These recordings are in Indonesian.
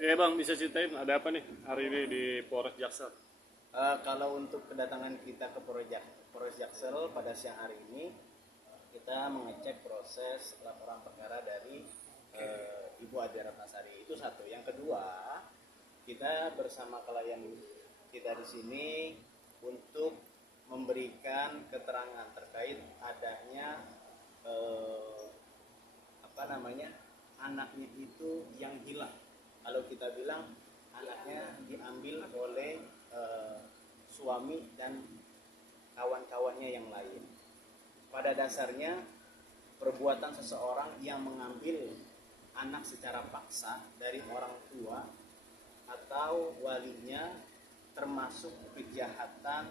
Ya bang, bisa ceritain ada apa nih hari ini di Polres Jaksel? Kalau untuk kedatangan kita ke Polres Jaksel pada siang hari ini, kita mengecek proses laporan perkara dari Ibu Ade Ratnasari. Itu satu. Yang kedua, kita bersama klien kita di sini untuk memberikan keterangan terkait adanya anaknya itu yang hilang. Kalau kita bilang anaknya diambil oleh suami dan kawan-kawannya yang lain. Pada dasarnya perbuatan seseorang yang mengambil anak secara paksa dari orang tua atau walinya termasuk kejahatan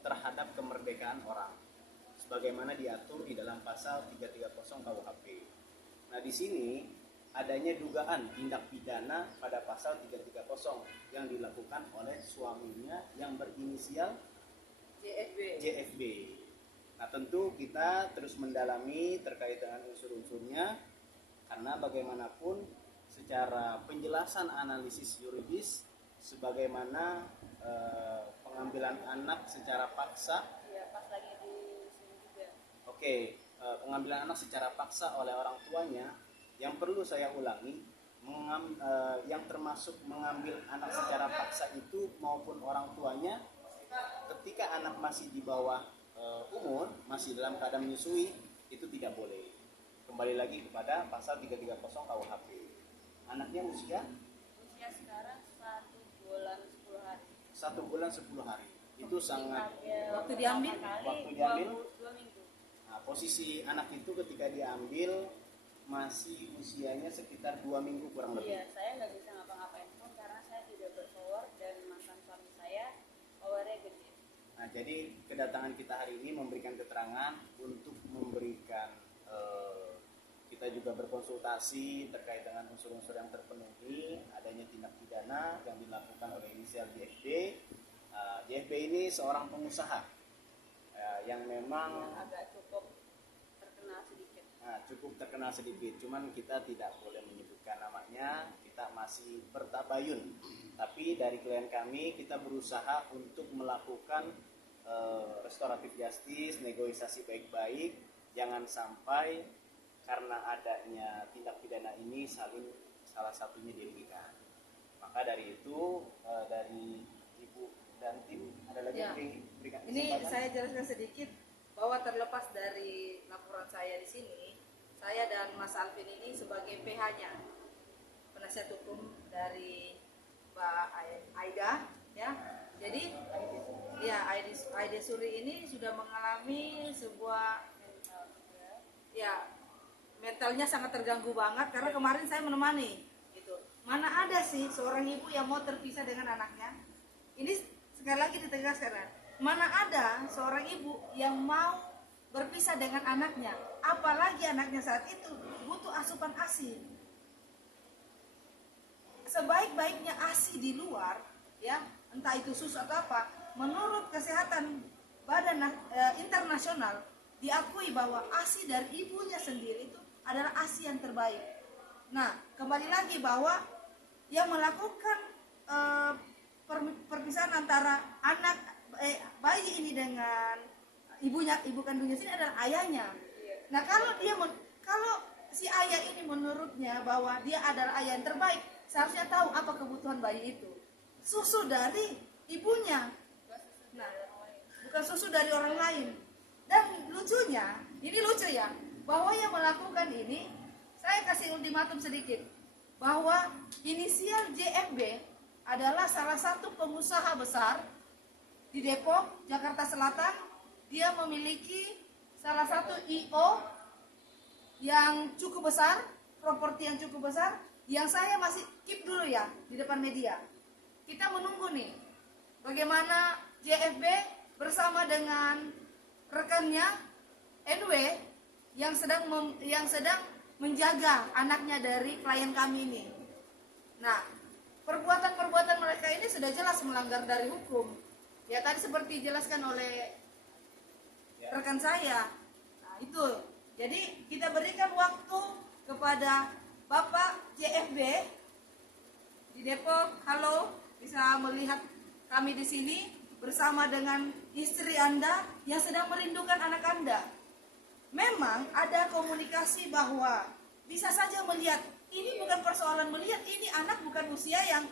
terhadap kemerdekaan orang sebagaimana diatur di dalam pasal 330 KUHP. Nah, di sini adanya dugaan tindak pidana pada pasal 330 yang dilakukan oleh suaminya yang berinisial JFB. Nah, tentu kita terus mendalami terkait dengan unsur-unsurnya karena bagaimanapun secara penjelasan analisis yuridis sebagaimana pengambilan anak secara paksa. Ya, pas lagi di sini juga. Pengambilan anak secara paksa oleh orang tuanya. Yang perlu saya ulangi, yang termasuk mengambil anak secara paksa itu maupun orang tuanya ketika anak masih di bawah umur, masih dalam keadaan menyusui, itu tidak boleh. Kembali lagi kepada pasal 330 KUHP. Anaknya usia Sekarang 1 bulan 10 hari. 1 bulan 10 hari. Itu sangat Waktu diambil? Waktu diambil 2 minggu. Nah, posisi anak itu ketika diambil masih usianya sekitar 2 minggu kurang lebih. Iya, saya nggak bisa ngapa-ngapain pun karena saya tidak berpower dan mantan suami saya powernya gede. Nah, jadi kedatangan kita hari ini memberikan keterangan untuk memberikan kita juga berkonsultasi terkait dengan unsur-unsur yang terpenuhi adanya tindak pidana yang dilakukan oleh inisial JFB. JFB ini seorang pengusaha yang memang agak cukup terkenal sedikit. Cuman kita tidak boleh menyebutkan namanya, kita masih bertabayun. Tapi dari klien kami kita berusaha untuk melakukan restoratif justice, negosiasi baik-baik, jangan sampai karena adanya tindak pidana ini salah satunya dirugikan. Maka dari itu dari Ibu dan tim ada lagi berikan ini saya jelaskan sedikit bahwa terlepas dari laporan saya di sini, saya dan Mas Alvin ini sebagai PH-nya, penasihat hukum dari Mbak Aida, ya. Jadi, ya Aida Suri ini sudah mengalami sebuah, ya, mentalnya sangat terganggu banget karena kemarin saya menemani. Gitu. Mana ada sih seorang ibu yang mau terpisah dengan anaknya? Ini sekali lagi ditegaskan, mana ada seorang ibu yang mau berpisah dengan anaknya, apalagi anaknya saat itu butuh asupan ASI. Sebaik-baiknya ASI di luar, ya, entah itu susu atau apa, menurut kesehatan badan internasional diakui bahwa ASI dari ibunya sendiri itu adalah ASI yang terbaik. Nah, kembali lagi bahwa yang melakukan perpisahan antara bayi ini dengan ibu kandungnya sini adalah ayahnya. Nah, kalau si ayah ini menurutnya bahwa dia adalah ayah yang terbaik, seharusnya tahu apa kebutuhan bayi itu. Susu dari ibunya. Nah, bukan susu dari orang lain. Dan lucunya, ini lucu ya, bahwa yang melakukan ini, saya kasih ultimatum sedikit, bahwa inisial JFB adalah salah satu pengusaha besar di Depok, Jakarta Selatan. Dia memiliki salah satu IO yang cukup besar, properti yang cukup besar, yang saya masih keep dulu ya di depan media. Kita menunggu nih, bagaimana JFB bersama dengan rekannya NW yang sedang menjaga anaknya dari klien kami ini. Nah, perbuatan-perbuatan mereka ini sudah jelas melanggar dari hukum. Ya, tadi seperti dijelaskan oleh rekan saya. Nah, itu. Jadi kita berikan waktu kepada Bapak JFB Depok, halo, bisa melihat kami di sini bersama dengan istri Anda yang sedang merindukan anak Anda. Memang ada komunikasi bahwa bisa saja melihat, ini bukan persoalan melihat, ini anak bukan usia yang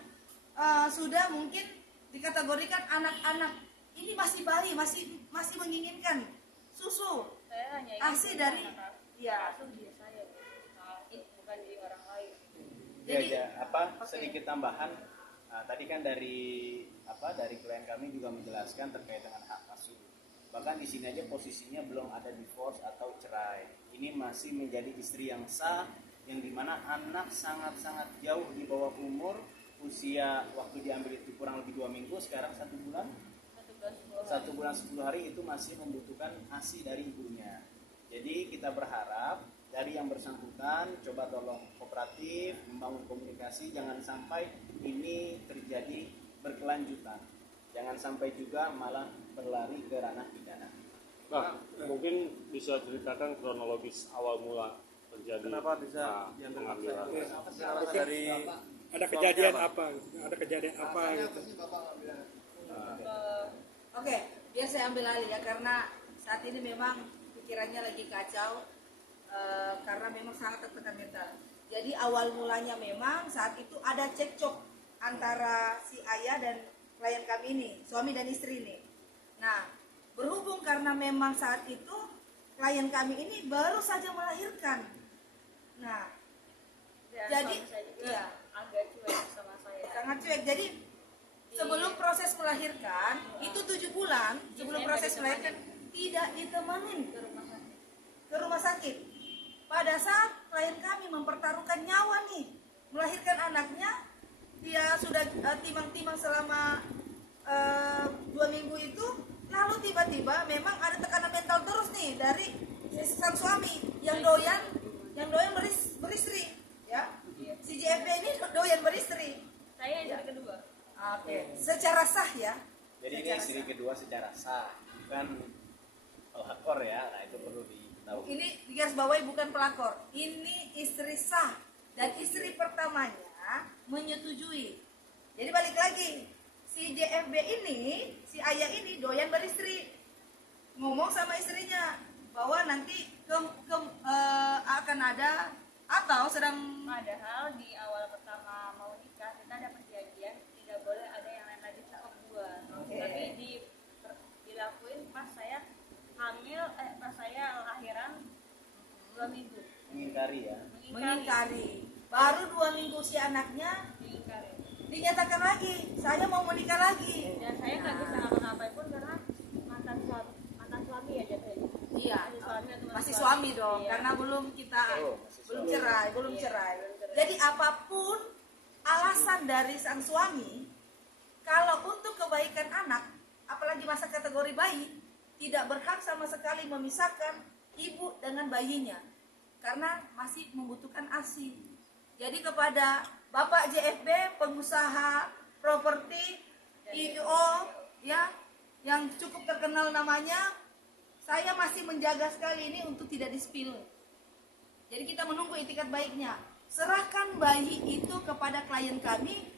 sudah mungkin dikategorikan anak-anak. Ini masih bayi, masih menginginkan susu, Saya hanya ASI ingin dari anak ya. asuh dia saya, bukan di orang lain. Jadi, Sedikit tambahan. Tadi kan dari klien kami juga menjelaskan terkait dengan hak asuh. Bahkan di sini aja posisinya belum ada divorce atau cerai. Ini masih menjadi istri yang sah, yang dimana anak sangat-sangat jauh di bawah umur. Usia waktu diambil itu kurang lebih 2 minggu, sekarang 1 bulan. 1 bulan 10 hari itu masih membutuhkan ASI dari ibunya. Jadi kita berharap dari yang bersangkutan coba tolong kooperatif, membangun komunikasi, jangan sampai ini terjadi berkelanjutan. Jangan sampai juga malah berlari ke ranah pidana. Nah, mungkin bisa ceritakan kronologis awal mula terjadi Kenapa bisa diambil pengambilan. dari Ada kejadian apa? Ada kejadian apa gitu? Oke, biar saya ambil alih ya, karena saat ini memang pikirannya lagi kacau, karena memang sangat tertekan mental. Jadi awal mulanya memang saat itu ada cekcok antara si ayah dan klien kami ini, suami dan istri ini. Nah, berhubung karena memang saat itu klien kami ini baru saja melahirkan. Nah, Dan jadi suami saya juga ya, agak cuek sama saya. sangat cuek. Jadi sebelum proses melahirkan itu 7 bulan sebelum Saya proses nggak melahirkan tidak ditemenin Ke rumah sakit. ke rumah sakit. Pada saat klien kami mempertaruhkan nyawa nih melahirkan anaknya, dia sudah timang-timang selama 2 minggu itu, lalu tiba-tiba memang ada tekanan mental terus nih dari sang suami yang doyan beristri, ya. Si JFB ini doyan beristri. Saya istri kedua. Oke, secara sah ya. Jadi ini istri kedua secara sah, bukan pelakor ya. Nah itu perlu diketahui. Ini digarisbawahi bukan pelakor. Ini istri sah dan istri pertamanya menyetujui. Jadi balik lagi, si JFB ini, si ayah ini doyan beristri. Ngomong sama istrinya bahwa nanti akan ada atau sedang Padahal di awal pertama mau nikah kita ada perjanjian tidak boleh ada yang lain lagi cakep buat. Oke. Tapi dilakuin pas saya hamil, pas saya lahiran 2 minggu. Mengingkari ya. mengingkari. Baru 2 minggu si anaknya Mengingkari. dinyatakan lagi, saya mau menikah lagi. Dan saya nggak bisa ngapa-ngapain pun karena mantan suami ya jatuhnya. Iya, Atau masih mantan suami dong, Iya. karena belum kita Oh, masih belum suami. cerai, Iya, belum cerai. Jadi apapun alasan dari sang suami, kalau untuk kebaikan anak, apalagi masa kategori bayi, tidak berhak sama sekali memisahkan ibu dengan bayinya, karena masih membutuhkan ASI. Jadi kepada Bapak JFB, pengusaha properti IO ya, yang cukup terkenal namanya, saya masih menjaga sekali ini untuk tidak di-spill. Jadi kita menunggu itikat baiknya. Serahkan bayi itu kepada klien kami.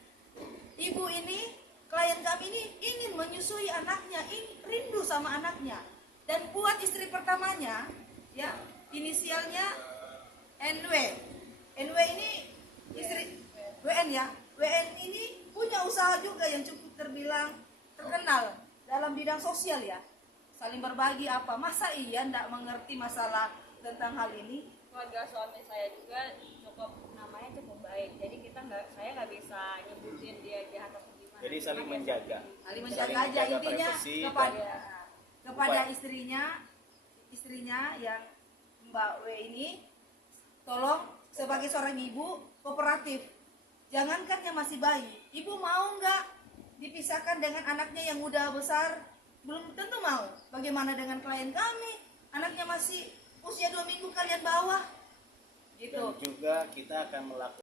Ibu ini, klien kami ini ingin menyusui anaknya, rindu sama anaknya. Dan buat istri pertamanya, ya, inisialnya NW. NW ini istri WN ya. WN ini punya usaha juga yang cukup terbilang terkenal dalam bidang sosial ya. Saling berbagi apa, masa iya ndak mengerti masalah tentang hal ini? Keluarga suami saya juga namanya cukup baik. Jadi saya nggak bisa nyebutin dia jahat atau gimana. Jadi saling Cuman ya menjaga. Saling menjaga aja intinya privasi kepada istrinya yang Mbak W ini, tolong sebagai seorang ibu kooperatif. Jangankan yang masih bayi, ibu mau nggak dipisahkan dengan anaknya yang udah besar? Belum tentu mau. Bagaimana dengan klien kami? Anaknya masih usia 2 minggu kalian bawa. Gitu. Dan juga kita akan melakukan